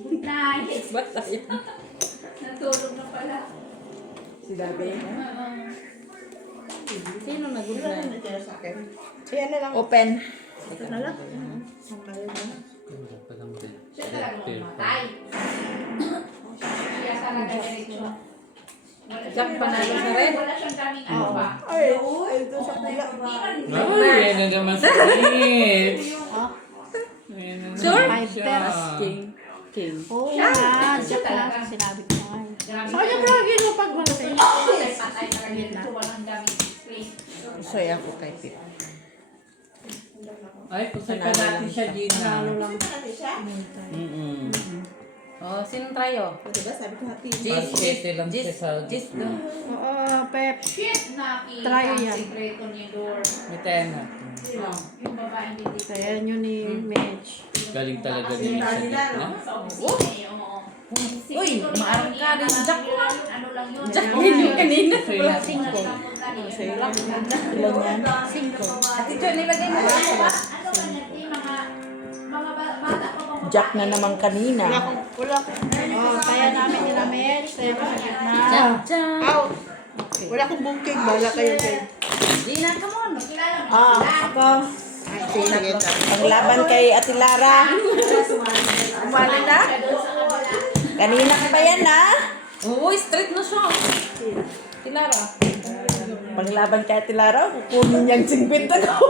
Good night. Ba't tayo? Natulog na pala. Si Dabe. Sino nag-good night? Siya na lang. Open. Ito na lang. Ang kayo na. Siya talaga mamatay. Siya talaga diretso. Jack panalo sa red. Wala siyang daming ano pa. Ay, ito sa pula. Ay, yan na naman sa limit. Sure? Five pairs. King. King. Oo Siya. nga, Siya Jack talaga. na. Sinabi ko nga. Grabe. Saka yung lagi mo pag malaki. Patay talaga dito. Walang daming space. Saya ako kay Pip. Ay, kusay pa natin siya, Gina. lang. Oh, sinong tayo? Diba sabi ko hati. Paskete lang siya sa... Jis doon. Oo, Pep. Shit! Nakita Try ang yan. sikreto ni Dor. May tena. Yung babaeng hindi Kaya nyo ni Mitch. Galing talaga ni Mitch. sa opisina eh, oo. Uy, maarangkada yung Jack ko. Ano lang yun? Jack yun yung kanina. Wala. Cinco. Sa'yo lang. Ilan yan? Cinco. Ate Jo, nilagay mo ba? Ano ba natin mga bata pa pang Jack na naman kanina. Wala ko. Oh, kaya namin nila Mitch. Kaya ko sa gitna. Jack, Jack. Ow! Wala akong booking. Bala kayo kayo. Gina, come on. Ako. Sige, panglaban kay Ate Lara. Umali na? Kanina pa yan ha? Oo, straight na siya. Tilara. Panglaban kay Ate Lara, kukunin niyang 50 ko.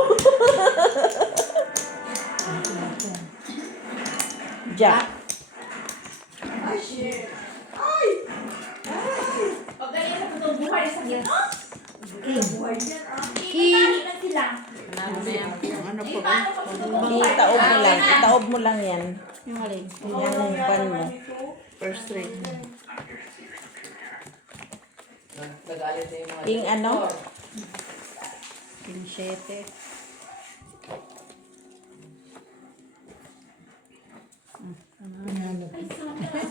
Jack. Pag ganyan sa totoong buhay sa gitna. King. Sila. Ano na yan? Ano Eh, po? paano pag sa totoong buhay? Itaob mo lang. Itaob mo lang yan. Yung alin? Yan ang pan mo. First rate. Nagalit na yung mga... King ano? King 7.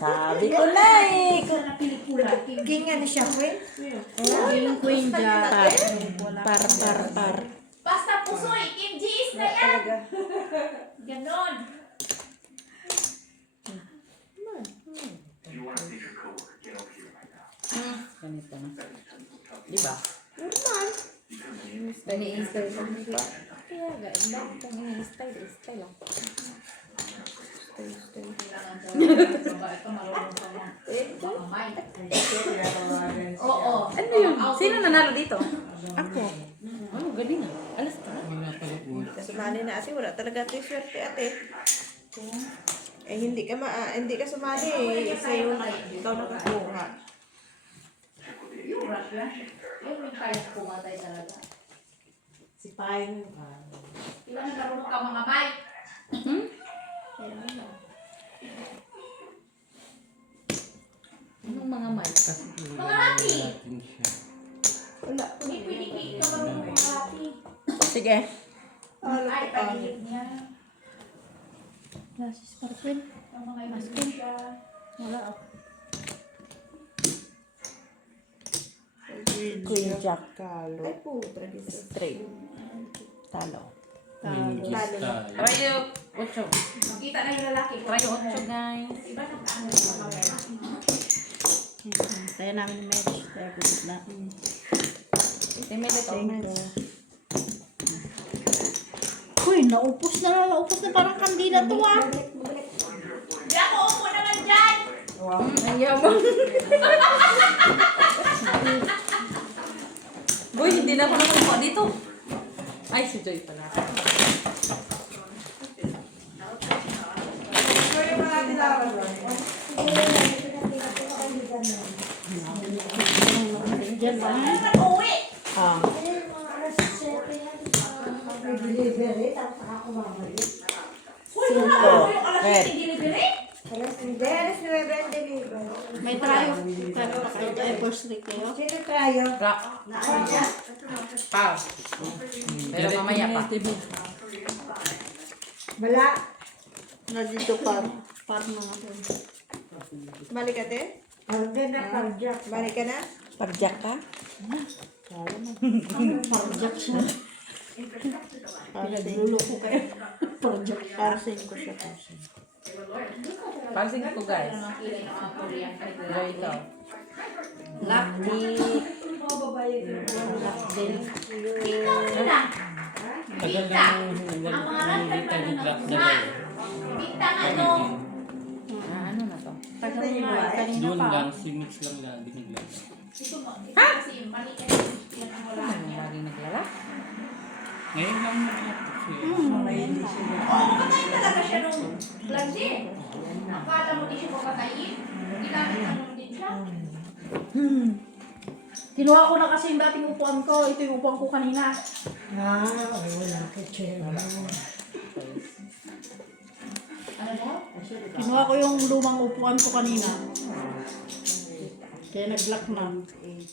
Sabi ko na eh. Sa pelikula. King ano siya, Queen? King Queen Jack. Par. Basta pusoy, Kim G's na yan. Ganon. Ganito na. Diba? Ini-style lang diba? Kaya, ganda. Kung ini-style, style lang. Babae ka marunong ka mamay. Oo. Ano yun? Sino nanalo dito? Ako. Ano, galing ah. Alas ka. Kasumali na ate, wala talaga ate swerte ate. Eh hindi ka sumali eh. Sa'yo na, ikaw nakakuha. Yung rush lang. Yung kaya pumatay talaga. Si Pine. Diba nagkaroon ka mga bay? Anong mga mic? Mga hati. Natin siya. Wala. Pinipinig ka marunong mga hati. Sige. Ay, pagilip niya. Nasa sparkle. Ang mga imaskin siya. Wala ako. Queen Jack. Kalo. Ay po, straight. Talo. Style. Trayo 8. Makita na yung lalaki. Trayo 8, guys. Iba na ano yung mga lalaki. Kaya namin ni Mitch. Kaya ko gitna. Timid ito. Uy, naupos na parang kandila to ah. Hindi ako upo naman dyan! Ang yaman. Uy, hindi na ako nakuha dito. Ay, si Joy pala. Diyan ba? Nag-uwi! Ah. Cinco. Red. Delivery? May trayo. Pero kayo first rate kayo. Rock. Pow. Pero mamaya pa. Nandito par mga doon. Balik ka te? Balik ka na? Parjak ka? Parjak siya. Pinagluloko kayo. Parjak. Para sa ko siya. Pansin ko guys. Joy ito. Lock di. Lock din. Ikaw nila. Tagal na hindi tayo nag-lock na lang. Bintang ano? Ano na to? Tagal nga. Kanina Doon pa. lang, si Mix lang na binigla. Ito mo. Kasi mali ka yan ang wala Ano niya. ba rin naglala? Ngayon lang nag-lock siya. Oo, makatayin talaga siya nung vlog din. Akala mo di siya makatayin. Ginamit na mo din siya. Kinuha ko na kasi yung dating upuan ko. Ito yung upuan ko kanina. Ano daw? Kinuha ko yung lumang upuan ko kanina. Kaya nag-lock na.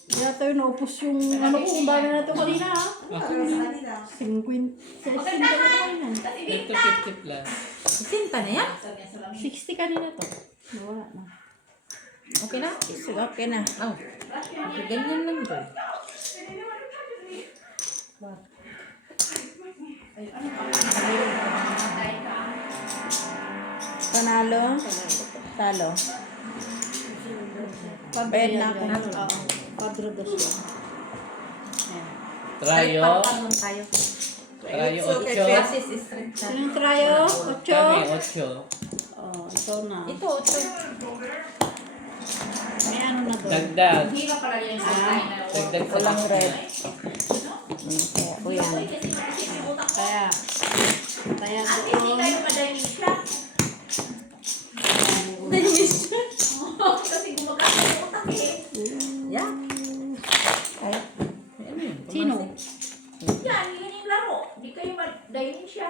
Kaya tayo naupos yung ano ko. Kung dami na ito kanina ha. 50. Kaya 50 na ito kanina. Ito tip lang. Sinta na yan? 60 kanina to. Wala na. Okay na? Okay na. Oh. Okay, ganyan lang to. Panalo? Talo? Bayad na ako. Oo. Padro dos yun. Trayo. Pagpagpag tayo. Trayo Okay, 8. Basis is strict na. Sinong trayo? 8. Kami 8. Oh, ikaw na. Ito, ito. May ano na doon. Dagdag. Hindi ka pala yung sakay na. Dagdag sa Walang red. Kaya po yan. Kasi maisip yung utak ko. Kaya. Kaya At hindi doon. kayo madaling siya. Kasi gumagana yung utak eh. Yeah. Ay. Sino? Yan, yun yung laro. Hindi kayo madaling siya.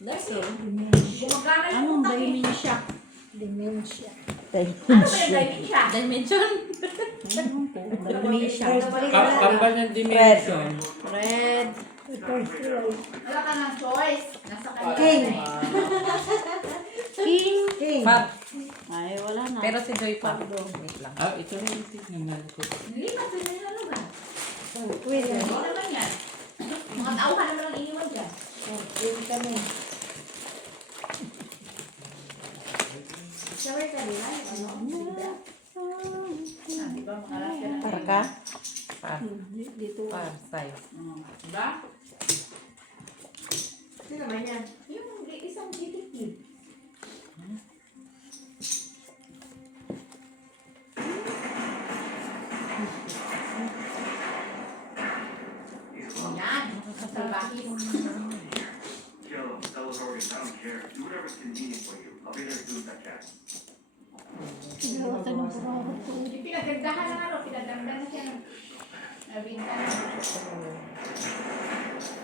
That's all. Gumagana yung Anong utak eh. dementia? Dementia. Ano ba yung dementia? Dimension. Dementia. Kambal ng dimension. Red. Wala ka ng choice. Nasa kanya. King. na eh. King. Par. Ay, wala na. Pero si Joy pa. Wait lang. Ah, ito rin tingnan ko. Hindi pa sila yung lalugan. Wait. Hindi naman yan. Mga tauhan naman ang iniwan dyan. Siyempre kanila, ano? Di ba mga rasya ng Para ka? Par. Dito. Par. Size. Diba? Sino naman yan? Yung isang detective. Yan, salbahis. Yo, tell us already. I don't care. Do whatever's convenient for you. I'll be there as soon as I can. Yung pinagagdahan ng ano, pinagdagdahan na siya ng nabinta na.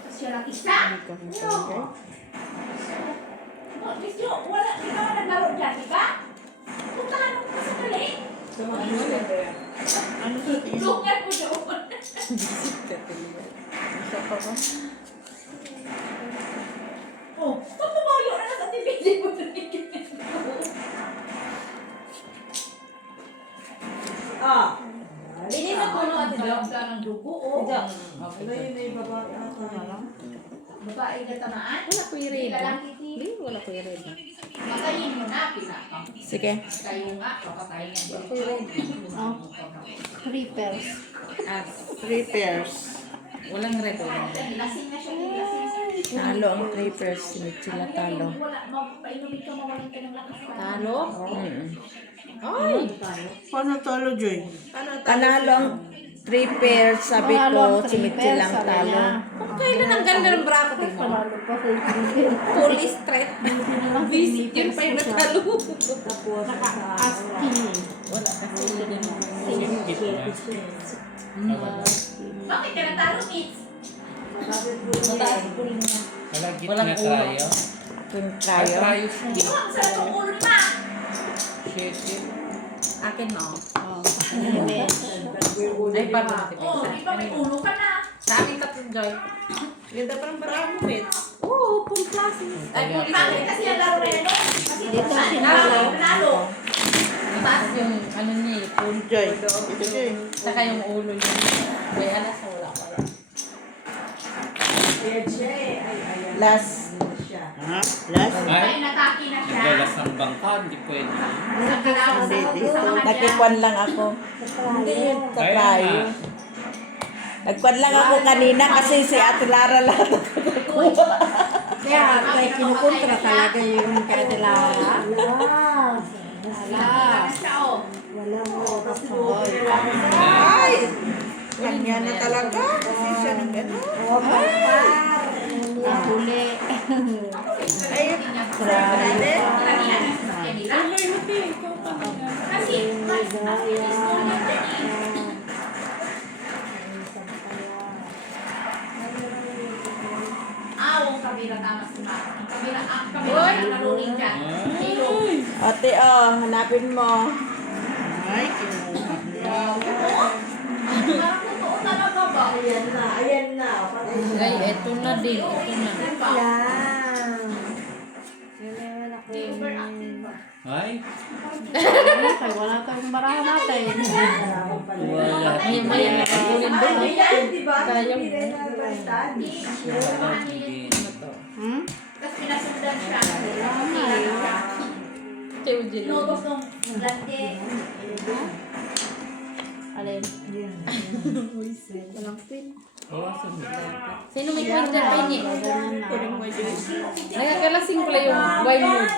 Tapos siya lang isa. No. No, Miss Jo, wala, di ba ka naglaro dyan, di ba? Puntahan mo pa sa kali. Ano to? Lungan mo doon. Oh, ba't tumayo na sa TV? Hindi mo Hindi na puno at Dalagda ng dugo, oh. Okay. Babae na tamaan. Wala ko yung red. Lalaki ti. Hindi, wala ko yung red. Patayin mo na, pinapang. Sige. Kayo nga, papatayin nga. Oh. 3 pairs. Ah, 3 pairs. walang red. Walang red. Lasing na siya, lasing. Talo ang 3 pairs. Sila talo. Wala, painumin ka, mawalan ka ng lakas. Talo? Ay! Paano talo, Joy? Panalo ang 3 pairs. Sabi ko, sumit lang talo. Kailan ang ganda ng bracket mo? Panalo pa sa 3 pairs. Fully straight. Visit yun pa yung natalo. Naka-asking. Wala kasi yun. Bakit ka natalo, Mitz? Mataas po rin niya. Wala gitna Walang na ulo. trayo. Kung Ah, tayo. trayo siya. Di ba ang sarap ng ulo na? Shit, shit. Akin no. Oh. Limit. Ay, parang Oh, di ba may ulo ka na? Sa akin tatlong Joy. Ganda pa ng parang mo, Mitch. Oo, pong classes. Ay, pong Bakit kasi ang laro na yun? Kasi Dito saan sinalo. Nanalo. Mataas yung ano niya eh. Full Joy. Ito, Joy. Saka yung ulo niya. May alas wala. Last. Ha? Last? Ay, Nataki na siya. galas ng bangka, hindi pwede. Nagkikwan lang ako. Hindi yun sa Kaya tayo. nga. Nagkwan lang ako kanina kasi si Ate Lara lang. Kaya kaya kinukontra talaga yung kanila. Wala. Ay! Kanya na talaga. Kasi siya ng gano'n. Huli. Ay, grabe. Kasi, ang kabila tama si Ma. Ang kabila na naluling dyan. Ilong. Ate, oh, hanapin mo. Ay, kinuha niya. Parang totoo talaga ba? Ay, eto na din. Ito na. Overacting ba? Ay, Wala tayong barahan natin. wala. May nakatulin doon. Kaya mo. Hmm? Tapos pinasundan siya. Chewjin. Inubos nung lante. Alin? Walang pin. Kawasan mo. Sino may kwenta pa niya? Ganyan na. Nagkakalasing pala yung wine mood.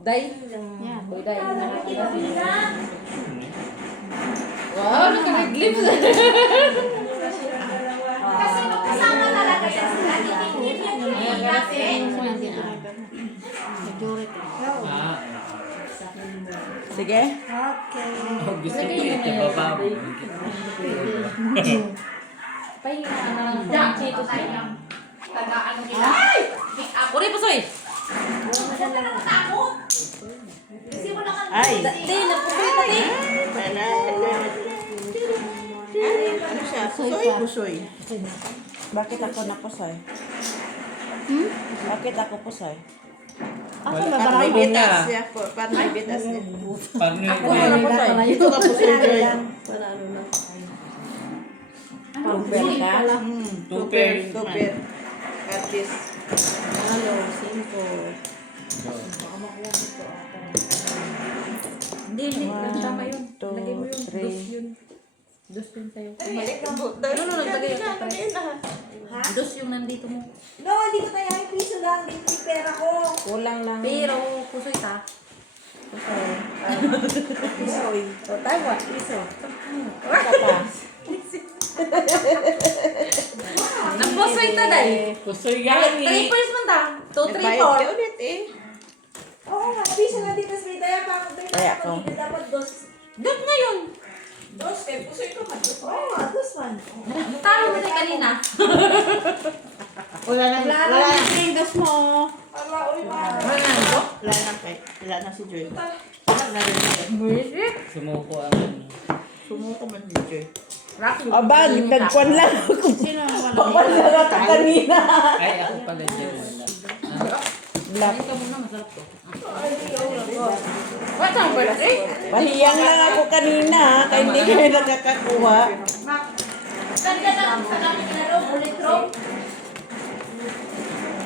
Day? Yan. Boy, day. Wow, naka-red lips. Kasi magkasama talaga yan sila. Titigil yan yung kasi. Majority. Ah, Sige. oh, gusto ko ito, baba mo. Pahinga na lang. Diyan, Cheetos patay na. yung taga-ano nila. Ay! Pick up. Uri, pasoy! Huwag ka na natakot. Kasi wala kang Ay. Di, napusoy na di. Ano siya? Pusoy? Pusoy. Bakit ako napusoy? Bakit ako pusoy? Ako Wala na ka Parang may bunga. bitas siya. Parang may bitas niya. Partner ko Wala yun. pusoy. Ito ka pusoy, Joy. Para ano na. Super ka? Two pair. Super. Artist. Halo, 5. Hindi, tama yun. two, Lagay mo yun. three. Dos yun. Dos yun sa'yo. Balik na po. No, lagay ako. Ha? Dos yung nandito mo. No, hindi ko tayo yung piso lang. Dito yung pera ko. Kulang lang. Pero, pusoy ta. Pusoy. Pusoy. O, tawa. Piso. Basta pa. Nagpusoy ta, day. Pusoy 3 gani. pairs man ta. 2, 3, Nagbayad ka 4. ulit eh. Oo nga, piso lang dito sa tayo. Para ko Kaya ako. dito dapat dos. Dos ngayon. Dos, eh. Puso ito man. Oo nga, dos man. Taro mo na kanina. Wala na fingers mo. Ala, uy, ma. Wala na kay. Wala na si Joy. Wala na rin siya. Sumuko ang Sumuko man si Joy. Aba, nagkwan lang ako. Sino ang wala? Pakwan lang ako kanina. Ay, ako pala dyan. Wala. Black. Ikaw muna, masarap to. What's ang birthday? Mahiyang lang ako kanina. Kaya hindi kayo nakakakuha. Ganda na sa namin na room. Ulit room.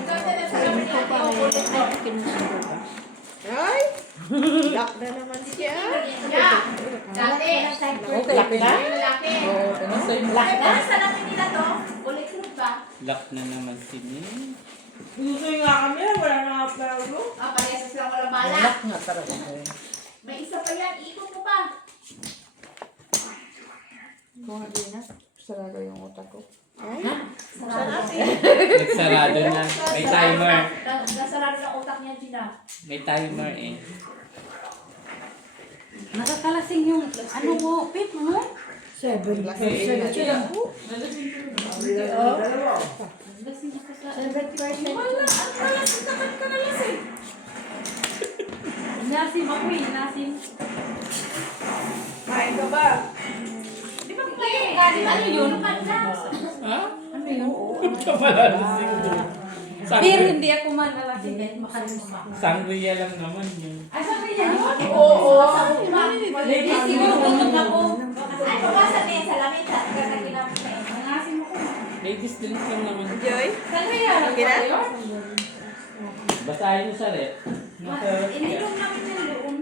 Ganda na sa namin na room. Ulit room. Ay! Black na naman siya. Yeah. Dati. Okay, Black na? Lalaki. Oo, pinasoy mo. Ganda na sa namin nila to. Ulit room ba? Lock na naman si Ning. Puso nga kami. Wala na nga pera ko. Ah, parehas silang walang bala. Black nga talaga. May isa pa yan. Ikot mo pa. Kuha din na. Sarado yung utak ko. Nagsarado na. May timer. Nasarado ng utak niya, Gina. May timer eh. Nakakalasing yung ano mo, pip mo. Lasing ako sa... Wala, ang kalasing na ka na lasing. Nasim ako eh, nasim. Kain ka ba? Di ba kayo? Ano yun? Ha? Ano yun? Ito pala lasing doon. Pero hindi ako man nalasing kahit makalimutan ako. Sangria lang naman yun. Ay, sabi niya yun? Oo. Ladies, siguro gutom na ako. Ay, pabasa na yan sa lamit. Gagawin namin na yun. Nasim ako. Ladies drink lang naman. Joy? Saan kaya? Gina? Ano Basahin mo sa rin. Ininom namin yung doon.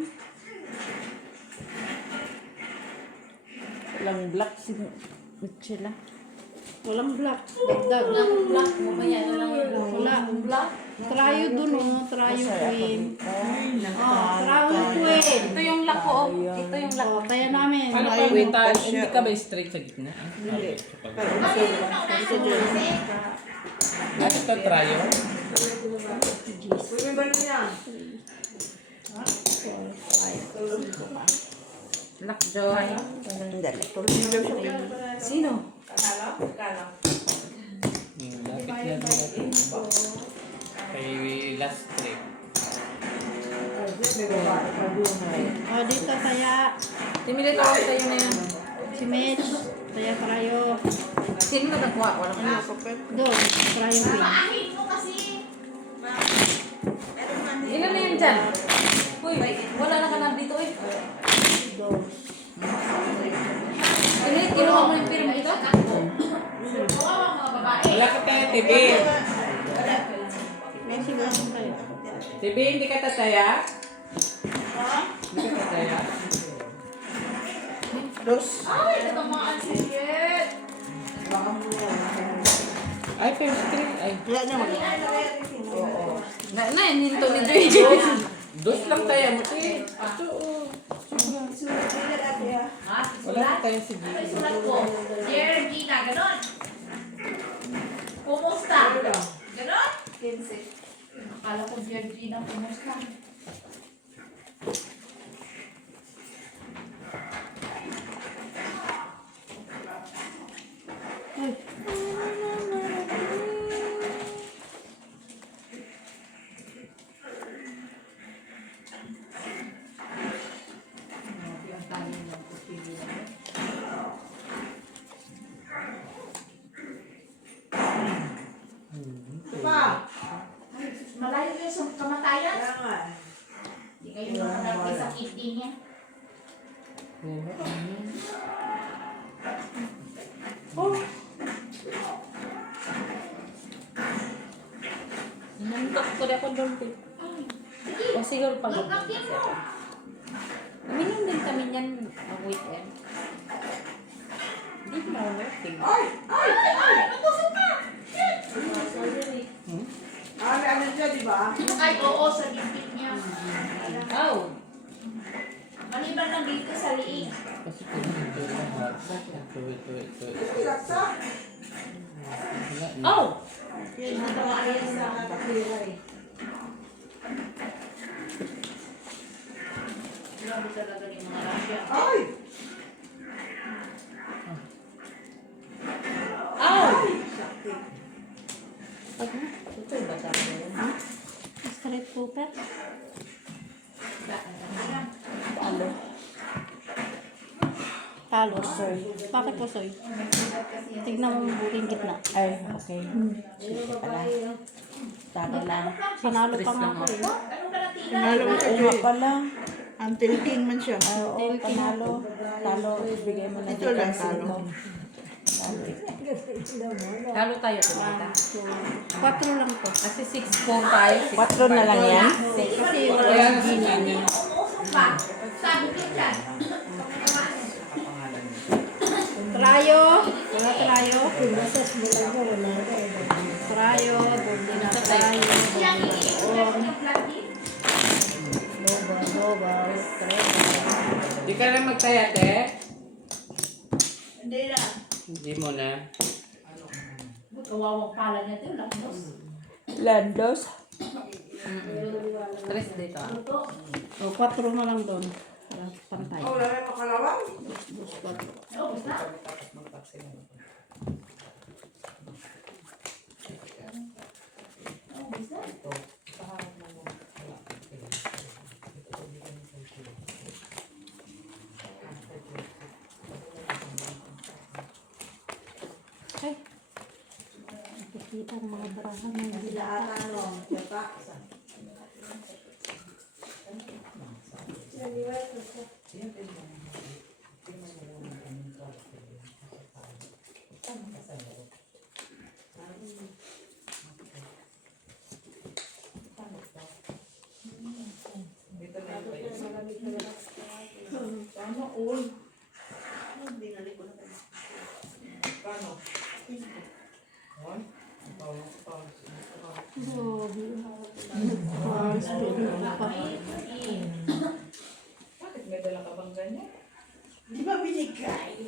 Walang black si Michela. Walang black. Dagdag. Black, mamaya na lang yun. Wala. Black. Trayo dun oh. Trayo queen. Oh, trayo Nakakain. queen. Ito yung lock ko. Ito yung lock. Oh, kaya namin. Ano ka Ayun, wait, kasya. hindi ka ba straight sa gitna? Hindi. Ano Pero uso dyan. ito, tryo? Lockjoy. Dali. Sino? Lapit na dito. Kay last trip. Oh, dito kaya Timilit ako sa'yo na yan. si Mitch. Kaya trayo. Sino na nagkuha? Walang Ano, anak. kapit? Doon. Trayo queen. Ahin mo kasi. Ilan na yan dyan? Uy, wala na ka na dito eh. Doon. Timilit, kinuha mo yung pirma ito? Wala ka tayo, TV. May siguro tayo. TV, hindi ka tataya? Hindi ka tataya? Dos. Ay, natamaan si Jet. Ay, first trip. Ay, Wala naman. Na, hinto ni Joy. dos lang tayo mo, te. Ito, oh. Ha? Wala ka tayo si Ano Gigi. isulat ko? Dear Gina, ganon. Kumusta? Ganon? 15. Akala ko Dear Gina, kumusta? Malayo yun sa kamatayan. Hindi kayo nakalagay sa kidney niya. Nantok ko na ako doon. O siguro pag Lagyan mo. Uminom din kami niyan ang weekend. Hindi mo working. Ay! Natusok ka! Ay, oo, sa bibig niya. Oh! Maliban lang dito sa liig. Kasi kung ito lahat. Ito. Wala na. Oh! Grabe talaga ni mga Russia. Oh! Ito ba tayo? Street cooper. Talo. Talo. Bakit po, Soy? Tignan mo yung gitna. Ay, okay. Sige pala. Talo lang. Panalo pa nga ako eh. Ano ka natina? Panalo mo siya, Oo Joy. nga pala. Until king man siya. Ay, oo, panalo. Talo. Ibigay mo na Ito lang, dito. talo. Talo. Talo tayo kumita. 4 lang to. Kasi 6-4 tayo. 4 na lang yan. Kasi wala Kaya si nga si Gina. Gina. Umuusok pa. Sabi ko dyan. Trayo. Wala trayo. Trayo. Hindi na trayo. Siyang iiulit ko yung lagi. Loba. Di ka lang magtaya, te? Hindi na. Hindi mo na. Kawawang pala niya ito. Laknos. Landos. 3 dito. O, 4 na lang doon. Para pantay. Oh, basta. Oh, basta. Ay. Nakikita ang mga barahan ng dilata. Sana all. Binalik ko na kayo. Paano? One? Bakit may dala ka bang ganyan? Di ba binigay?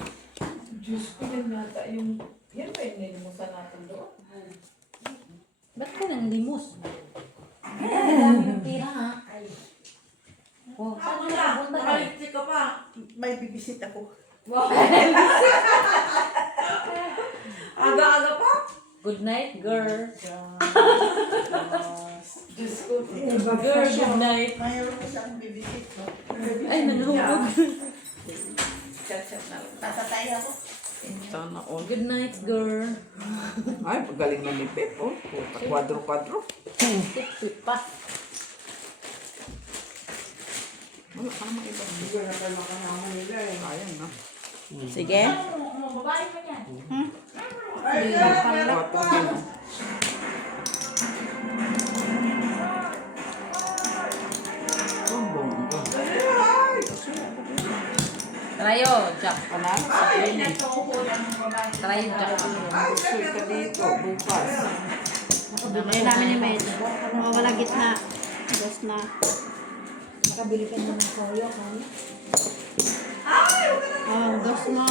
Diyos ko yan yata yung... Yan ba yung nilimusan natin doon? Ba't ka nang limos? Ang dami ng pira ha. Oh, saan ka nakapunta na? Makalit ka pa. May bibisit ako. Aga-aga pa? Good night, girl. Diyos ko. Girl, good night. Mayroon ko siyang bibisit. No? Ay, nanuhog. Chat-chat na lang. Tatatay ako. Sana all. Good night, girl. Ay, magaling na ni Pep, oh. Kwadro-kwadro. Tip-tip pa. Wala ka naman iba. Hindi na kayo makanama nila eh. Ayan na. Sige. Babae pa yan. Kwatro din. Ang bongga. Trayo, Jack. Panalo sa clinic. Trayo, Jack. Susunod ka dito, bukas. Dalayo namin ni Med. Mawala gitna. Dos na. Nakabili ka naman ng soyo, ha? Oh, dos mo.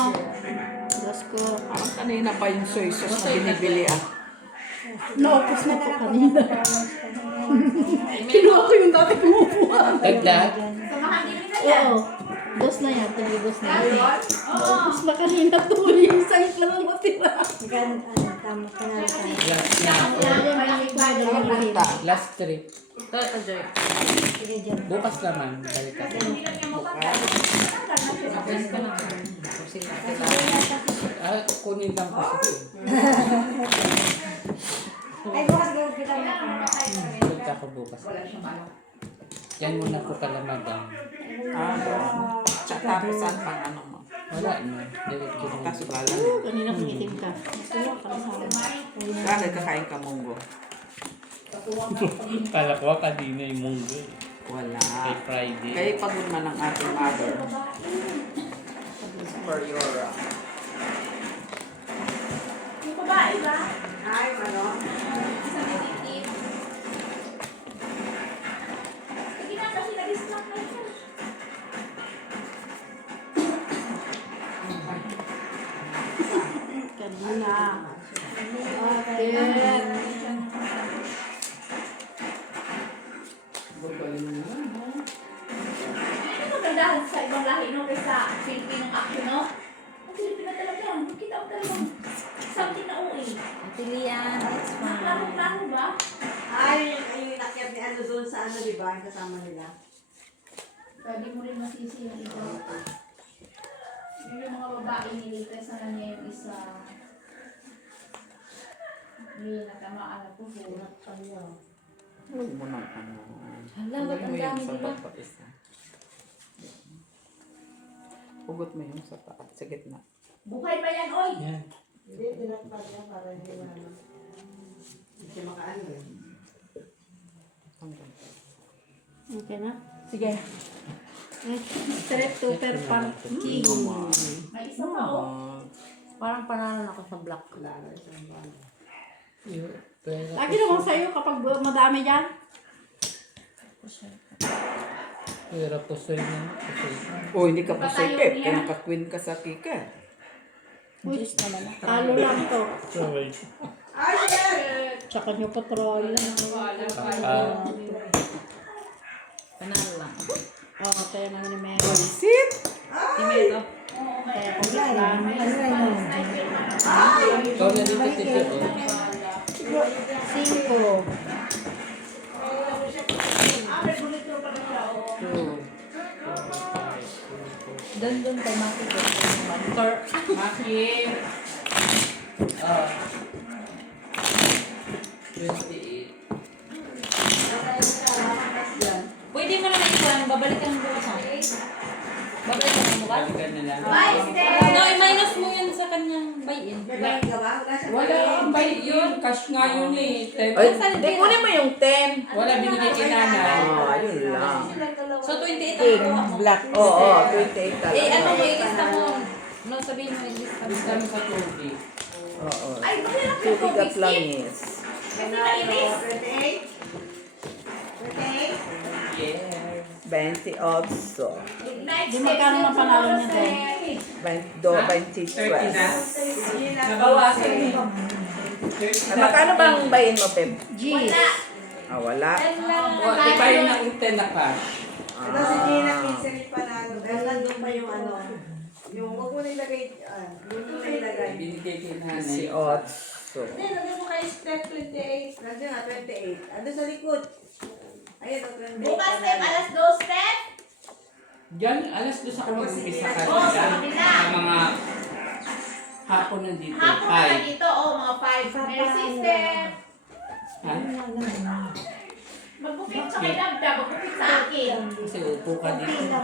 Dos ko. Parang kanina pa yung soy sauce na binibili, ah. Naupos na po kanina. Kinuha ko yung dati kumukuha. Dagdag? Samahan din kita yan. Oo. Dos na yan. Tagi dos na. Oo. Naupos na kanina to. Yung isang ka lang matira. Last na. Punta. Last trip. Ito, Joy. Bukas naman. Balik ka. Bukas ka naman. Kunin lang kasi. Ay, bukas gawin kita na. Punta ko bukas. Yan muna po pala, madam. Tapos saan pang ano mo? Wala na. Diretso na. Tapos wala. Kanina kumitim ka. Bakit kakain ka munggo? Kala ko kanina yung munggo. Wala. Kay Friday. Kaya pagod man ang ating mother. For your... Yung babae ba? Ay, ano? Isang titip. Sige na, kasi nag-stop na yun. Kanina. Okay. Ano magandahan sa ibang lahi no kaysa Filipinong action no? Ang Filipino talaga, makita ko talaga something na uwi. Pilihan. It's fine. Naklaro-klaro ba? Ay, yung inakyat ni ano doon sa ano, di ba? Yung kasama nila. Pwede mo rin masisi yung iba. Yung mga babae nilites na niya yung isa. Hindi natamaan na po. Huwag kayo. Huwag mo nang ano. Hala, ba't Huwag ang mo yung dami sa nila? baba isa. Hugot mo yung sa taas. Sa gitna. Buhay pa yan, oy! Yan. Hindi, tinatpad niya para hindi ano. Hindi siya makaano eh. Hanggang. Okay na? Sige. Straight to per parking. May isa pa, oh. Parang panalo ako sa black. Lagi naman sa'yo kapag madami dyan. Pero pusoy na. Pusoy. Oh, hindi ka pa sa Patayo Pep. niya. Kaya naka-queen ka sa kika. Uy, talo lang to. Sorry. Ay, sir! Tsaka nyo patrol. Panalo lang. Oh, tayo naman ni Mel. Sit! Timeto. Kaya pagkat lang. Ikaw na dito, tito. 5. Doon kay Maki ko. Maki. 28. Pwede mo naman ikuha. Babalikan mo bukas ha. Babalikan mo bukas. Balikan na lang. Bye, Steph! No, i-minus mo yun sa kanyang buy-in. May bayad ka ba? Wala siya. Wala ang bait yun. Cash nga yun eh. Ay, di kunin mo yung 10. Wala binigay kay nanay. Oh, ayun lang. Silang dalawa. So, 28 ang Pink, kuha mo. black. Oo, 28 talaga. Eh, ano mo, ilista mo. No, sabihin mo, ilista mo. Gusto mo sa tubig. Oo. Ay, mahirap yung Tubig at tubig, langis. Kasi mainis. 28? Yes. 28. Ignite Di magkano ang panalo niya doon? 30 na? 23. Nabawasan eh. 30 Ay, na. magkano bang bayin mo, Pep? Wala. Ah, wala. Yan lang. O, iba yun ang intent na cash. Ito si Gina, Ah. 15 rin panalo. Dahil nandun pa yung ano. Yung wag mo nilagay, doon mo nilagay. Binigay kay nanay. Si Otso. Hindi, lagay mo kay step 28. Nandun nga, 28. Ando sa likod. Ayan, o 28. Bukas, Step, alas 2, Step. Diyan, alas doon sa mag-umpisa ka Oo, sa nila. kabila. Sa mga hapon nandito. Hapon na 5. dito, mga 5. Merci, Step. Ha? Magpupit sa kay Dabda, magpupit sa akin. Kasi upo ka dito.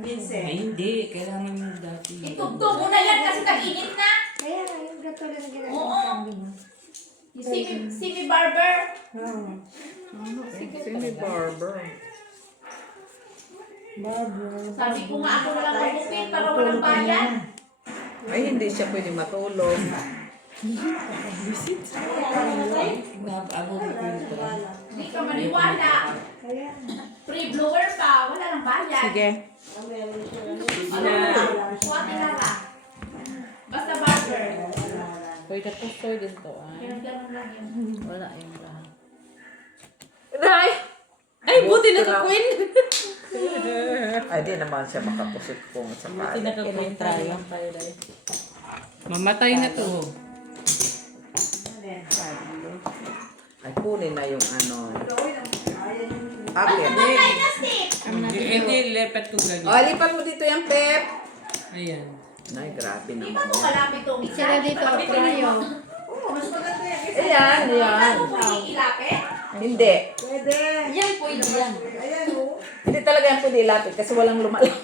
Vincent. Ay, hindi. Kailangan yung dati. Itugtog mo na yan kasi tag-init na. Oo. Si Barber. Sini Barber. Sabi ko nga ako na lang magpupit para walang bayan. Ay, hindi siya pwede matulog. Nag-abo ko dito. Hindi ka maniwala. Free blower pa, wala nang bayan. Sige. Ano na? Kuha tinara. Basta Barber. Pwede po, pwede to. Ganun lang yun. Wala yung lahat. Ay! Ay, buti naka-queen. Ay, di naman siya makapusot kung sa Buti pala. naka-queen tayo. Mamatay na to. Ay, kunin na yung ano. Ay, Akin. namatay na, Steve. Hindi, lepat to ganyan. O, lipat mo dito yung Pep. Ayan. Ay, grabe Di naman ba ito yan. malapit itong isa? Sila dito, Bakit prayo. hindi Mas maganda yan. Ayan, ayan. mo pwedeng ilapit? Hindi. Pwede. Yan, pwede yan. Ayan, o. Hindi talaga yan pwede ilapit kasi walang lumala. Ayan,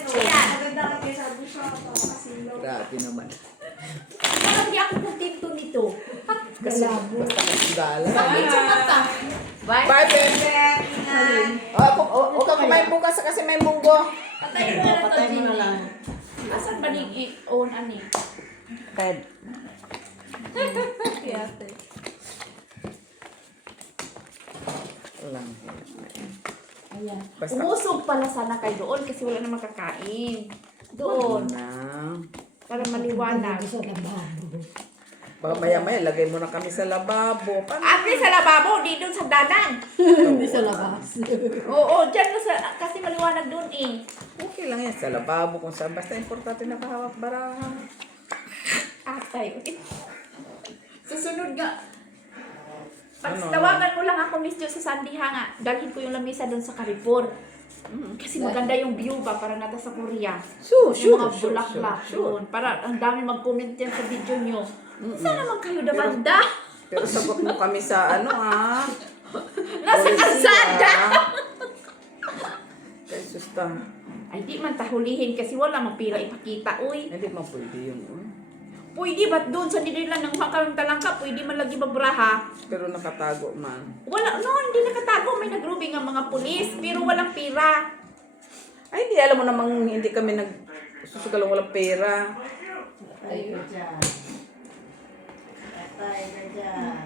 o. Maganda ka kaysa busa ako. Kasilo. Grabe naman. Parang di ako kontento nito. Kasi basta kasi gala. Bakit sa mata? Bye, Pep. Ingat. Huwag ka kumain bukas kasi may munggo. Patay mo na to, Patay mo na Jenny. lang. Asan ba ni own ani? Ted. Lang. Ayan. Basta- Umusog pala sana kayo doon kasi wala na makakain. Doon. Na. Para maliwanag. Baka maya-maya, lagay mo na kami sa lababo. Paano? Ate sa lababo, di doon sa danan. Hindi sa labas. Oo, dyan na sa, kasi maliwanag doon eh. Okay lang yan sa lababo kung saan. Basta importante nakahawak baraha. Atay. Susunod nga. Pag Ano? tawagan mo lang ako, Miss Jo, sa Sandiha nga. Dalhin ko yung lamisa doon sa Carrefour. Kasi maganda yung view ba, para nata sa Korea. Sure, Yung mga bulaklak doon. Para ang dami mag-comment yan sa video nyo. Saan naman kayo na banda? Pero sagot mo kami sa ano ah. Nasa kalsada! Kay susta. Ay, di man tahulihin kasi wala mang pira ipakita, uy. Hindi man pwede yun. Pwede ba't doon sa nila ng makarong talangka, pwede man lagi mabraha. Pero nakatago man. Wala, no, hindi nakatago. May nagrubing ang mga pulis, pero walang pira. Ay, di alam mo namang hindi kami susugalang walang pera. Patay ka dyan. Patay ka dyan.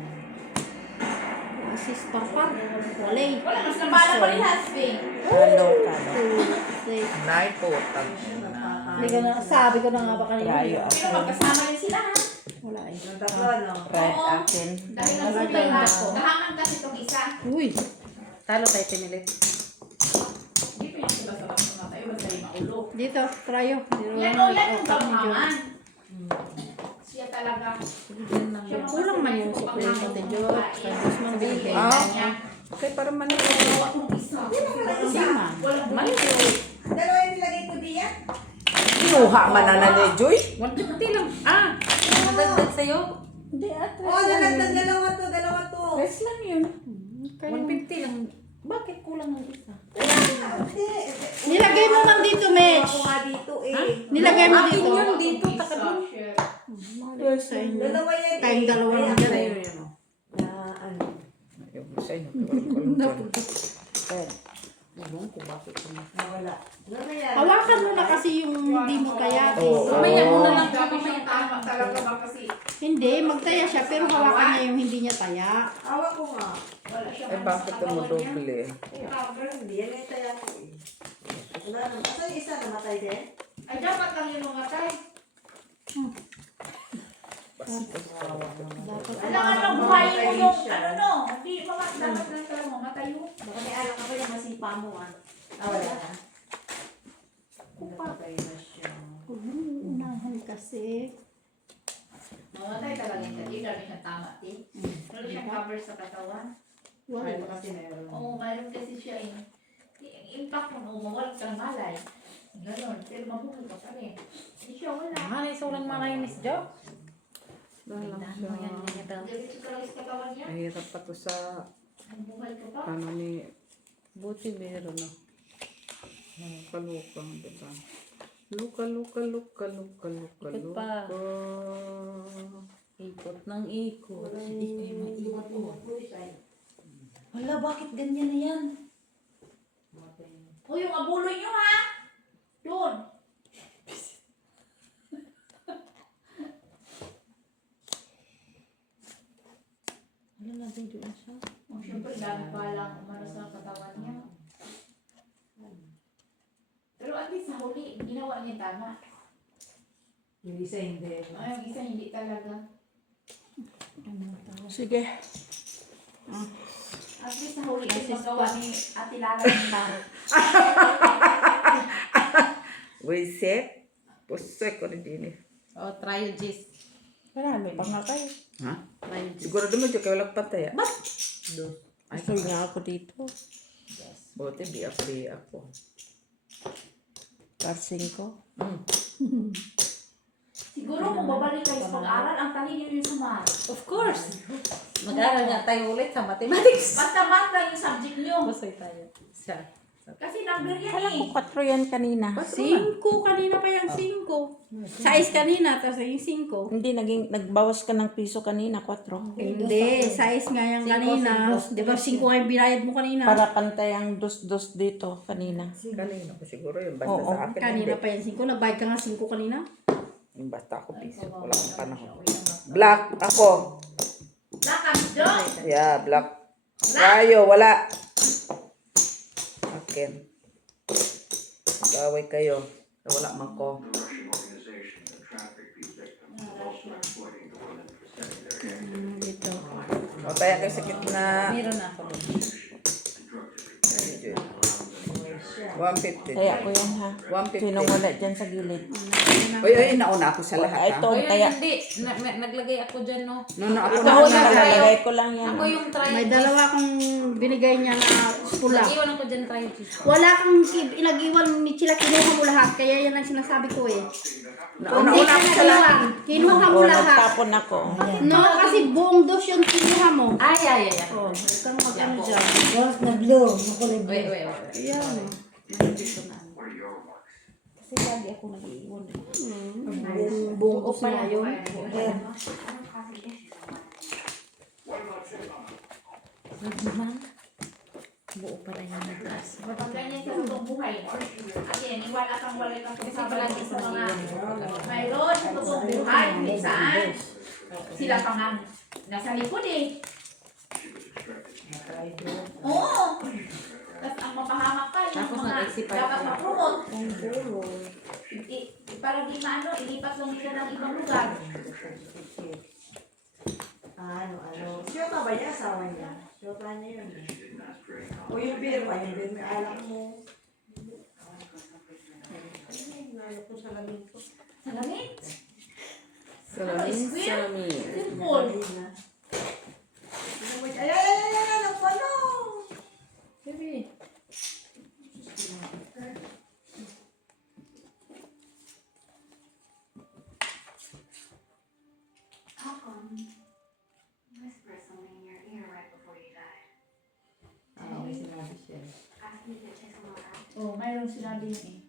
Sis Parpar. Walay. Wala, mas nabala pa rin husband. Hello, talo. 2, 6. Nay po, tang. Hindi ko na, sabi ko na nga ba kanina. Prayo. Pero magkasama rin sila, ha? Wala eh. Yung tatlo, no? Red Oo. akin. Dahil lang sa pera ko. Kahangan kasi itong isa. Uy. Talo tayo pinilit. Hindi pa yung sila sa mga tayo, basta yung maulo. Dito, prayo. Yan o, yan yung kamangan. Siya talaga. Siya Kulang man yung supply mo, Tejo. Kaya gusto mo bigay. Ah, okay, para man. Gawa kong isa. Hindi man. Walang Dalawa yung nilagay ko diyan. Kinuha man na ni Joy. 150 lang. Ah! Nadagdag sa'yo. Hindi, ate. Oo, nalagdag dalawa to. Rest lang yun. 150 lang. Bakit kulang ng isa? Hindi. Nilagay mo man dito, Mitch. Ako nga dito eh. Nilagay mo Akin dito. yun dito, takabin. Dalawa yan eh. Tayong dalawa lang dyan. Ah, sa inyo. Wala ko Kaya, ewan ko bakit ko na. Nawala. Hawakan mo na kasi yung hindi mo tayatin. Oo. Mamaya muna lang Sabi kami siya tama talaga ba kasi Hindi, magtaya siya pero hawakan niya yung hindi niya taya. Awa ko nga. Wala siya Eh, bakit mo doble? Hindi, yan yung taya ko eh. Wala naman. Asan yung isa namatay din? Ay, dapat lang yung mga tay. Dapat Alam nga buhay mo yung ano no. Hindi dapat lang talaga mamatay yung. Baka may alam ka pa yung masipa mo ah. Wala na. Namatay na siya. huwag mong unahan kasi. Mamatay talaga yung hindi dami siya tama. Meron siyang cover sa katawan. Wala. Ito kasi meron. Oo, mayroon kasi siya eh. Yung impact mo, mawala kang malay. Ganon, pero mabuhay ka pa rin. Hindi siya wala. Manay sa ulang manay, Miss Jo. Dalang Dahan siya. mo yan, ganyan daw. Diretso talaga sa katawan niya. Mahirap pa to sa Ang buhay ka pa. ano ni buti meron na. Luka, diba? Luka. Ikot pa. Ikot ng ikot. Ikay maikot. Wala, bakit ganyan na yan? O yung abuloy niyo ha! Doon! Wala na din doon siya. Oh, syempre, dami pa lang umano sa katawan niya. Pero at least sa huli, ginawa niya tama. Yung isa hindi. Ay, yung isa hindi talaga. Sige. At least sa huli, yung magawa ni Ate Lala ng tao. Wiset. Pusay ko rin din eh. Oh, try Gis. Marami pa nga kayo. Ha? Try Gis. Siguro naman dyan kayo lang pataya. Ay, Gusto niya ako dito. buti biyak ako. Parsing ko. Siguro kung babalik kayo sa pag-aaral, ang talino yung sumari. Of course. Mag-aral nga tayo ulit sa mathematics. Basta math lang yung subject niyo. Masay tayo. Siya. Kasi number yan Kala eh. ko 4 yan kanina. 5 kanina pa yung 5. 6 kanina, tapos yung 5. Hindi, nagbawas ka ng piso kanina, 4. Hindi, 6 nga yung kanina. Di ba 5 nga yung binayad mo kanina? Para pantay ang dos-dos dito kanina. Kanina ko siguro yun. Basta Oo, sa akin. kanina hindi. pa yung 5. Nagbayad ka nga 5 kanina? Yung basta ako piso. Wala akong panahon. Black ako. Nakabdo! Yeah, black. Rayo, wala. Akin. Gaway kayo. Wala man ko. The Russian organization that trafficked these victims is also exploiting the women for secondary Dito. O, tayo kayo sa gitna. Meron na ako. drug 150. Taya ko yan ha. 150. Sinong wala dyan sa gilid? Uy, nauna ako sa lahat. Ito, Ayun, taya. hindi. Naglagay ako dyan, no? No, ako Ito, na. nakalagay ko lang yan. Ako yung try May Gis. dalawa akong binigay niya na pula. Nag-iwan ako dyan try Gis. Wala kang inag-iwan ni Chila, kinuha mo lahat. Kaya yan ang sinasabi ko eh. Nauna Hindi ako ka sa lahat. nag-iwan. Kinuha mo lahat. Nagtapon ako. No, kasi buong dos yung kinuha mo. Ay. Oh, isang mag-ano dyan. Wait. Yan. What are your remarks? Kasi lagi ako nag-iwan. Buong dos na yun. Buo pa rin yung nag-gas. Kapag ganyan sa totoong buhay, again, wala kang walay kang Kasi pagkabalik palagi sa sa mga mga mayroon sa totoong buhay, minsan, sila pa nga nasa likod eh. Oo. Tapos ang mapahamak pa, yung Tapos mga nag-isipan dapat ka. ma-promote. Para di maano, ilipat lang nila ng ibang lugar. Ano. Siyota ba niya? Asawa niya? Siyota niya yun. O yung beer ba? Yung beer may alak mo. Nalok ko sa lamin ko. Sa langit. Salamin. Simple. Ay! Nagpano! Baby. How come you whispered something in your ear right before you died? May sinabi siya. Asked me to take some more out. Oh, mayroon sinabi yun eh.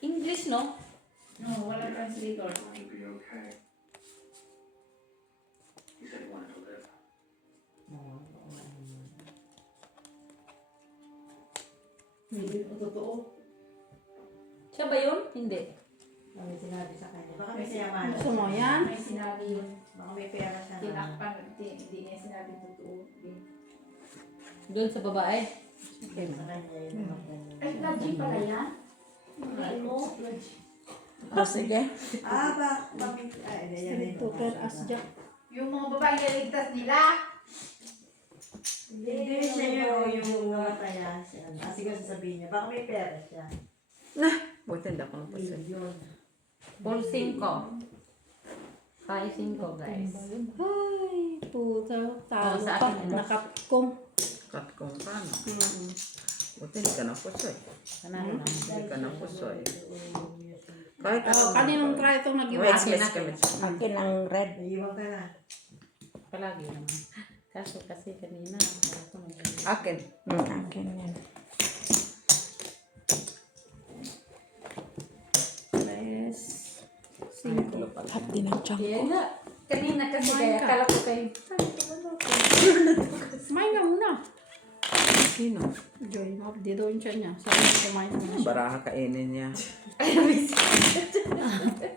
English, no? No, wala translator. To be okay. He said, Hindi mo totoo. Siya ba yun? Hindi. Kami sinabi sa kanya. Baka may sayamanan. Gusto mo yan? May sinabi yun. Baka may pera siya na. Tinakpan. Hindi niya sinabi totoo. Doon sa babae. Sa kanya yun. Ay, lodging pala yan? Hindi mo. O, sige. Yan. Super asja. Yung mga babae niligtas nila. Hindi siya yung namataya siya. Sige sasabihin niya. Baka may pera siya. Buti hindi ako napasin. Yun. Ball 5. Tayo 5 guys. Ay, puta. Talo Oh, sa pa. akin. Nakapkong. Cut kong kano. Buti hindi ka napusoy. Panalo na. Hindi ka napusoy. Kahit Oh, kaninong try itong Wait, nag-iwan? miss kami. Akin ang red. Naiiwan ka na. Palagi naman. Kaso kasi kanina. Akin. Akin yan. Tres. Cinco. Lahat din ang tiyan Yan ko. nga. Kanina kasi Kumain kaya ka. akala ko kayo. Kumain ka muna. Sino? Joy, di doon siya niya. Sabi niya kumain muna siya. Baraha kainin niya.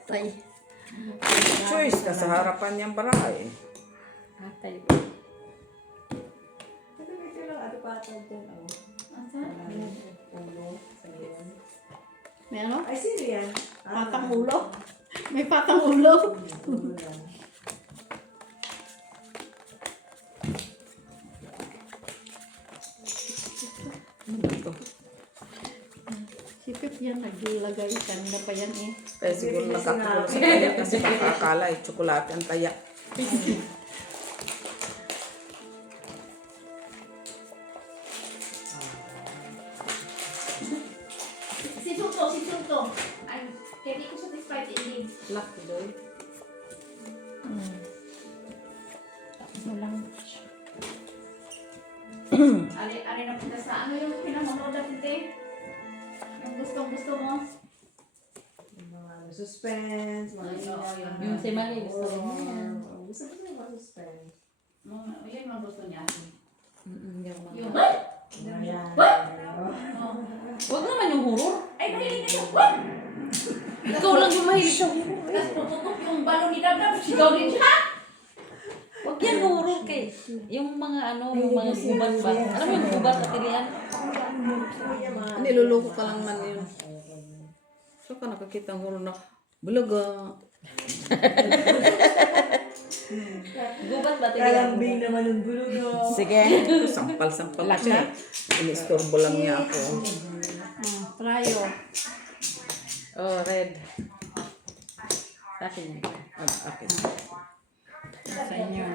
Tay. Choice, nasa harapan niyang baraha eh. Atay. Ito may lang ano pa ito dyan. Ulo. May ano? Ay, sino yan? Patang ulo. May patang ulo. Ulo lang. Si Pip yan, naglagay. Kanina pa yan eh. Kaya siguro nakakulong sa taya kasi baka akala eh, tsokolate ang taya. Si Suto. Ay, hindi ko satisfied hindi. Lock doon. Mo lang. Ari na punta sa ano yung pinamanood natin? Yung gustong-gusto mo? Yung mga suspense, mga Oo, yun. Yung si Mali, gusto ko horror. niya. Gusto ko yung mga suspense. Yun ang gusto niya. Yung mga. Yung, Ayan. Huwag naman yung horror. ay, mahilig na yung, Ikaw lang yung mahilig sa horror. tapos tututok yung balon ni Dabdab, sigaw din siya. Huwag yan horror kay. Yung mga ano, yung mga gubat ba? Alam mo yung gubat na tilian? Niluloko ka lang man yun. So ka nakakita ng na bulaga. Gubat ba tilian? Kalambing naman ng bulugo. Sige, sampal-sampal ko siya. Inistorbo lang niya ako. Prayo. Oh, red. Sa akin yan. Akin. Sa inyo.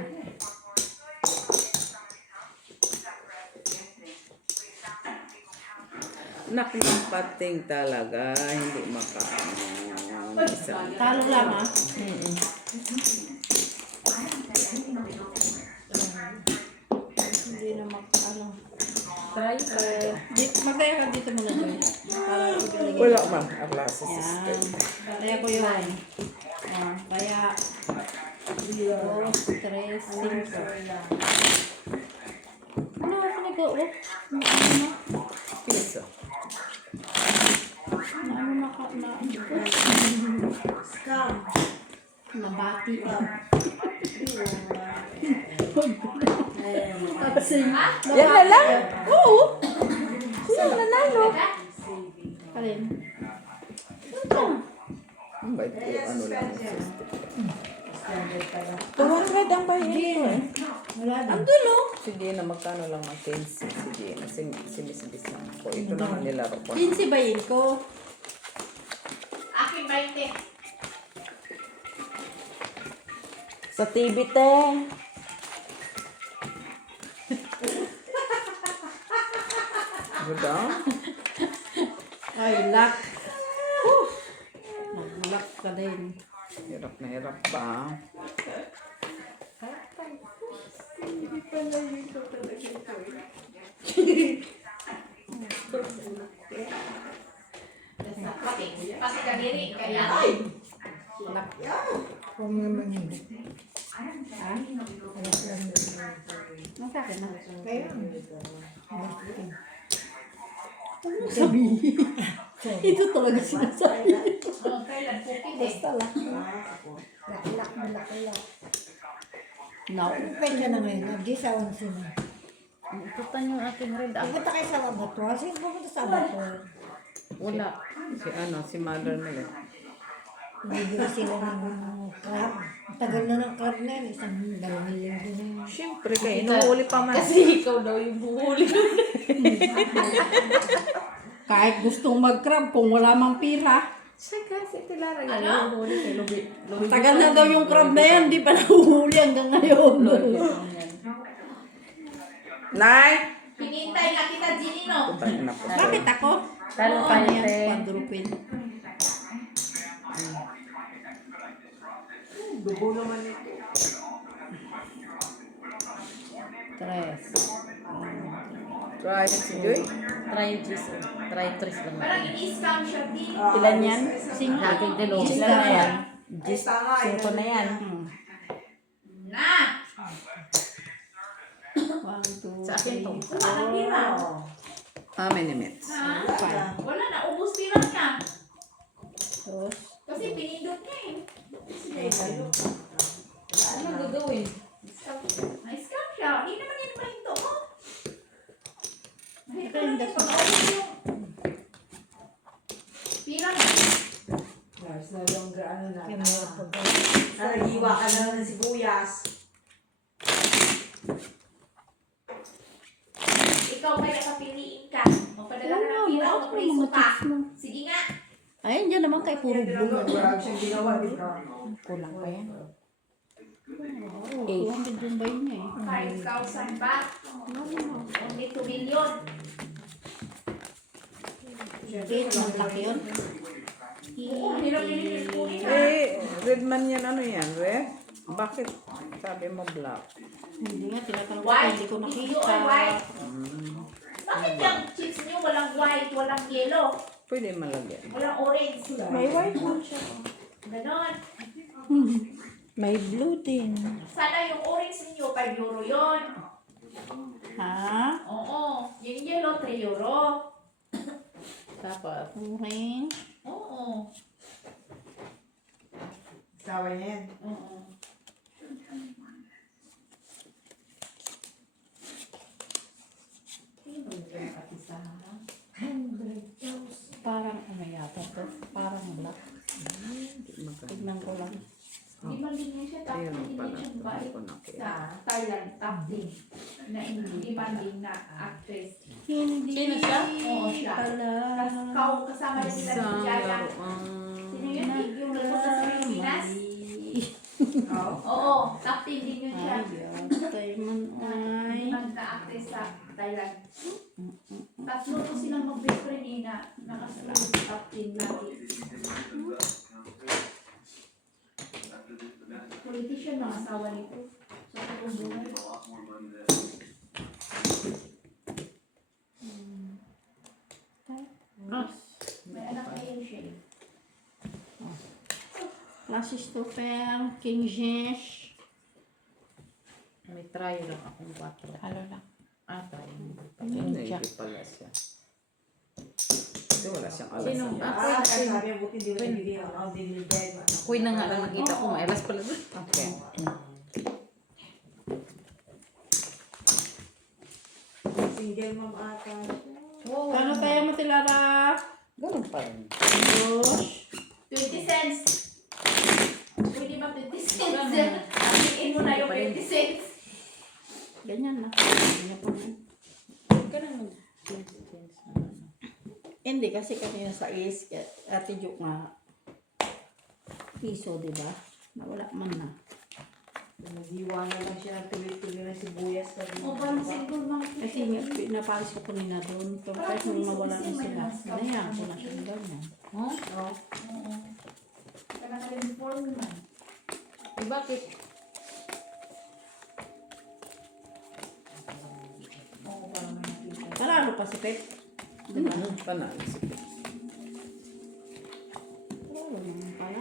Nakipating talaga, hindi makaano. Talo lang ah. Hindi na ano. Try. Magdaya ka dito muna Joy. Para ibigay. Wala man, akla sa Yan. system. Kaya ko yun. Kaya 2, 3, 5. Ano ako nag-o? Piso. Scam. Nabati. Yan na lang? Oo. Sino nanalo? Kalin. Ang bait ko, ano lang. 200 ang bayan ko eh. Andun oh. Sige na, magkano lang ang 15. Sige na, sinisibis lang ko. Ito na nga nilaro ko. 15 bayin ko. Akin 20. Sa TV te. Guda? Ay, luck. Nag-luck ka din. Hirap na hirap pa. Pati kadiri. Kaya, Ang sa akin na. Sabihin. Ito talaga sinasabi. Oh, kailan cookie din. Basta lang. Laklak na laklak. Now, Open ka na ngayon. Hindi sa 11 na. ikutan yung aking red ah. Pupunta kayo sa laboratory. Sino pupunta sa laboratory? Wala. Si mother nila. Bibili sila ng crab. Ang tagal na ng crab na yun. Isang 2 linggo na yun. Siyempre kayo, inuuli pa man. Kasi ikaw daw yung buhuli. Kahit gustong mag-crab, kung wala mang pira. Siya kasi tilara nga. Ano? Inuuli kay Lubi. Tagal na daw yung crab na yan, di pa nahuhuli hanggang ngayon. Nay! Hinintay nga kita, Ginino. Tayo na po. Bakit ako? Talo Oo, pa ano yan, yan? Quadruped. Dugo naman ito. Tres. Try si Joy. Try Gis. Try tres lang. Parang in-scam siya, Di. Ilan yan? Singko. Gis Ilan na na yan. Gis. Singko na yan. Na! 1, 2, Sa akin to. 3, Wala na pira. How many minutes? Ha? 5. Wala na, ubus pira na. Dos. Kasi pinindot niya eh. Ano gagawin? Na-scam siya. Hindi naman yan mahinto mo. Mahirap Ito yung lang dapat. yung pira na. Guys, no longer ano na. Yung mga pag- Nalagiwa ka na ng sibuyas. Ikaw kaya kapiliin ka. Magpadala ka ng pira o preso ka. Sige nga. Ayun, dyan naman kay puro blue. Marami siyang ginawa, di ba? Kulang pa yan. 200 yung bayo niya eh. 5,000 ba? Only 2 million. Gate, malaki yun. Oo, hirap yun yung kunin ha. Red man yan, ano yan, red? Bakit sabi mo black? Hindi nga, tinatanong ko, White. hindi ko Hindi nakita. yun, white. Bakit yung chips niyo walang white, walang yellow, Pwede malagyan. walang orange? May white one siya. Ganon. May blue din. Sana yung orange niyo 5 euro yun. Ha? Oo. Yung yellow 3 euro. Dapat. Okay. Oo. Sawa niya yan. Oo. Parang ano yata to? Parang black. Tignan ko lang. Di ba din siya top Ayun din pala. siya Hindi bait ko nakita. sa Thailand top din na hindi banding na actress. Hindi. Sino siya? Oo, siya. Pala. Kasama din nila si Isang Jaya. laruan. Sino yun? Yung nagpunta sa Pilipinas? Oo. Oo, top 10 din yun siya. Ay, man ay. Nag-actress sa Thailand. Tatlo to silang mag-best friend eh na nakasunod sa top 10 lagi. Politician ng asawa nito. Sa tulungan. May anak na yun siya eh. Francis Tupper, King James. May try lang akong 4. Halo lang. Try. Hindi pala siya. Kasi wala siyang alas. Sino? niya. Kaya sabi niya, buti di mo nabigyan ako. Dinilid. Kuy na nga lang nakita ko. May alas pala doon. Okay. Single mom ata. Kano tayo mo tilara? Ganun pa rin. Dos. 20 cents. Pwede ba 20 cents? Apiin mo na yung 20 cents. Ganyan na. Ganyan pa man. Hindi kasi kanina sa is, Ate Juk nga, piso, di ba? Nawala man na. Naghiwa na lang siya ng tuloy-tuloy na sibuyas. O, parang single mga Kasi nga, pinapalis ko kanina doon. Pero kahit nung nawala na sila, nayan ko na siyang ganyan. Oh? Oo. Naka-inform naman. Eh, bakit? Oo, parang may nakita. Palalo pa si Pet. Diba? Panalo si Pit. Palalo naman pala.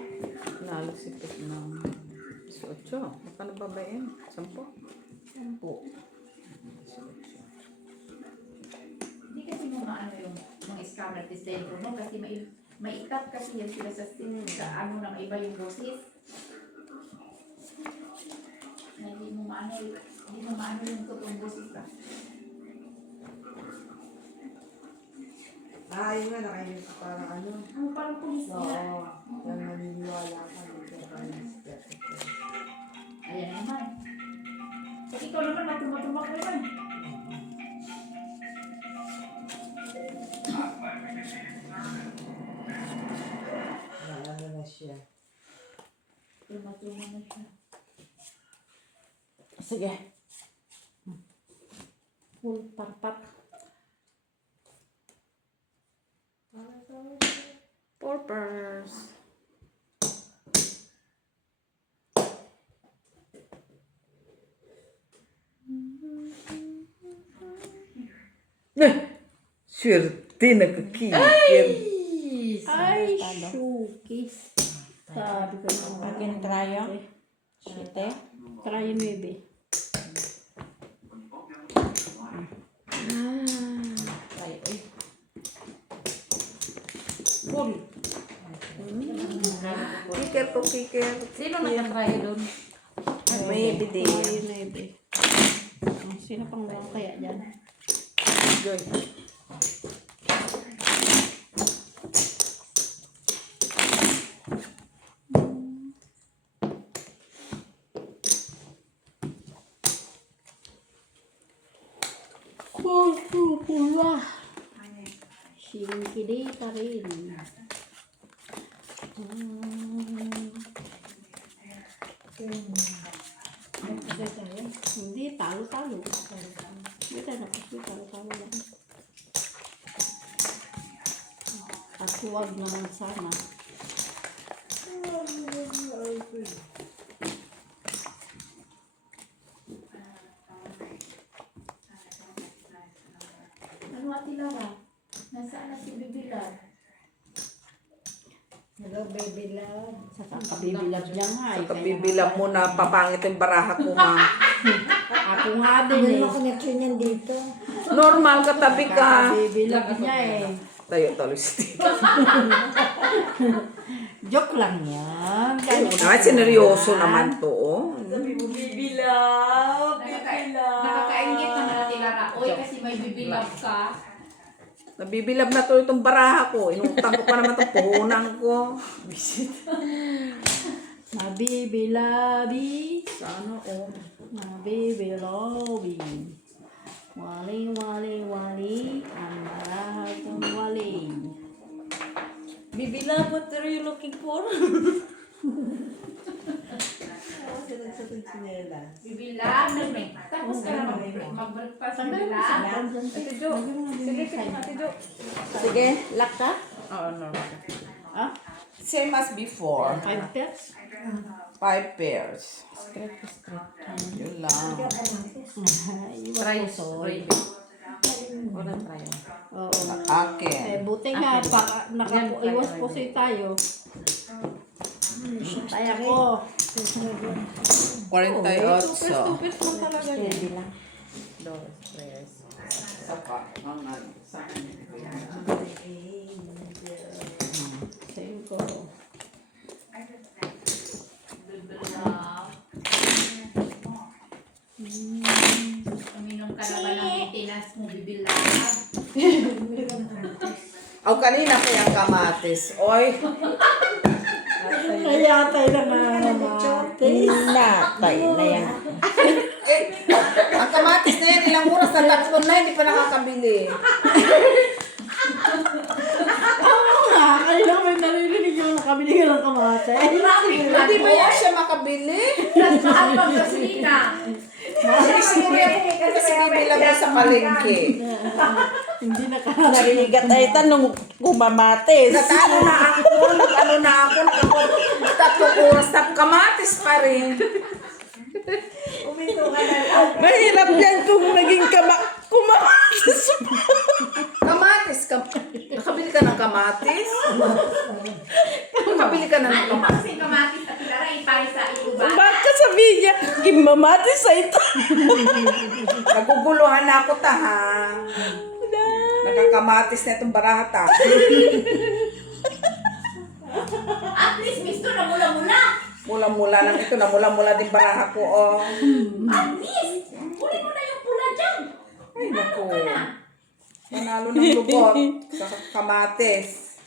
Panalo si Pit ng 18. Magkano ba ba yun? 10? 10. Hindi kasi mga ano yung mga nagtistentro, no? Kasi may ikat kasi yan sila sa ano na maiba yung boses. Na hindi mo maano yung totoong boses ba? Yun nga, nakainis ko parang ano. Ano parang pulis Oo, nila? yung naniniwala ka dito parang Ayan naman. Pag ikaw naman matumak naman. ano na siya. Tumatuma na siya. Sige. Full parpak. Purpose. Swerte nakakikir. Ay, shukis. Sabi ko naman. Akin trayo. Siyete. Trayo 9. Ay, ay. Full. Kikir ko, kikir. Sino nakatrayo doon? Maybe din. Trayo 9. Sino pang wala kaya dyan? Joy. Pula. Singkidi pa rin. Hindi, talo-talo. Hindi tayo napaswi, talo-talo lang. At huwag naman sana. Ano Ate Lara? Nasaan na si Bibilad? Hello, baby love. Sa kabibilad niya nga. Sa kabibilab mo na papangit yung baraha ko nga. Ako nga din Ano eh. mo connection yan dito? Normal, katabi ka. Kabibilad niya eh. Tayo tuloy. Joke lang yan. Sineryoso naman to. Oh. Sabi mo, baby love, baby love. Nakakaingit naman Ate Lara. Oy, kasi may bibilab ka. Nabibilab na to itong baraha ko. Inutang ko pa naman itong puhunan ko. Nabibilabi. Sana oh. Nabibilabi. Wali, wali, wali. Ang maratong wali. Bibilab, what are you looking for? Ako sila sa tinsinela. Bibilab. Tapos ka na mag-breakfast. Bibilab. Ate Jo. Sige, Ate Jo. Sige, lock ka? Oo, no. Ah? Same as before. 5 pairs? 5 pairs. Script, script. Yun lang. Try so. Walang trayo. Oo. Akin. Eh, buti nga, naka-iwas po tayo. Kaya ko. 48. Stupid mo talaga yun. Steady lang. Dos, tres. Saka, ang sa Same ko. Uminom ka na ba ng maintenance mo, bibilab? Aw, kanina kaya kamatis. Oy, Kaya tayo nangangamate. Natay na yan. ang kamatis na yan, ilang oras na tatlo na, hindi pa nakakabili. Oo nga, kanina ko may naririnig yung nakabili ka ng kamate. Hindi ba yan siya makabili? Mahal pang gasolina. Hindi siguro yan kasi bibilang mo sa palengke. Hindi na ka. Narigat ay tanong kumamatis. Natalo na ako, tatlong oras na kamatis pa rin. Uminto ka na lang. Mahirap yan kung naging kumamatis. Kamatis, nakabili ka ng kamatis? Nakabili ka na ng kamatis? Kasi kamatis at Lara, ipay sa iba. Baka sabihin niya, kimamatis sa ito. Naguguluhan na ako, taha. Nakakamatis na itong barata. At least gusto na mula-mula. Mula-mula lang ito. Namula-mula din baraha ko. Oh. At least, kunin mo na yung pula dyan. Ay, naku. Manalo ng lubot sa kamatis.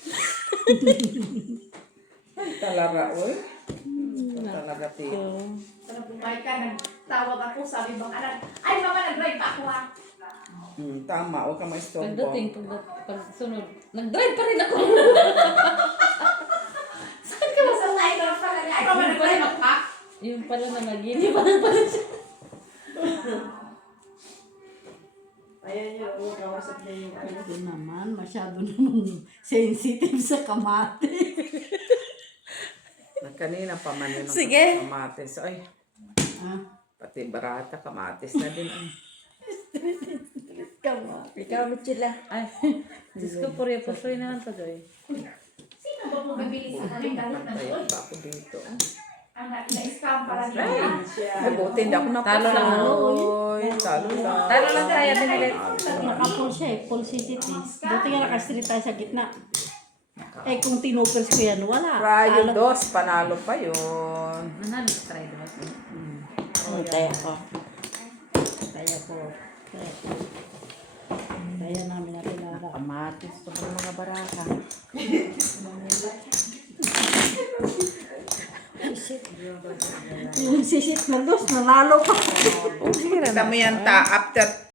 Ay, talaga, uy. Talaga, tiyo. Sana bumay ka, nagtawag ako, sabi bang anak, ay mama, nag-drive pa ako ha. Tama, huwag ka maistorbo. Pagdating, pagsunod, nag-drive pa rin ako. Saan ka ba sa tayo na pala niya? Ay mama, nag-drive ako ha. Yung pala na nag-inig pa lang pala siya. Ayan yun, kausap na yung ano. Ito naman, masyado namang sensitive sa kamatis. Kanina pa man yun ang Sige. kamatis. Ay, Ah, pati barata, kamatis na din. kamatis. Ikaw, Michila. Ay, Diyos ko, puri-pusoy na lang to, Joy. Sino ba po bibili sa akin galit na Tayo doon? pa ako dito. Na-scam pala nila. Ay, buti hindi ako Talo lang, ano? Talo lang. Talo lang tayo, binigay. Naka-full siya eh, full CCTV. Buti nga naka-street tayo sa gitna. Eh kung tinupers ko yan, wala. Rayo dos, panalo pa yun. Nanalo sa try dos. Tayo ko. Tayo ko. Tayo namin na kilala. Kamatis, sobrang mga baraka. Yung sisit na dos, nanalo pa. Kita mo yan after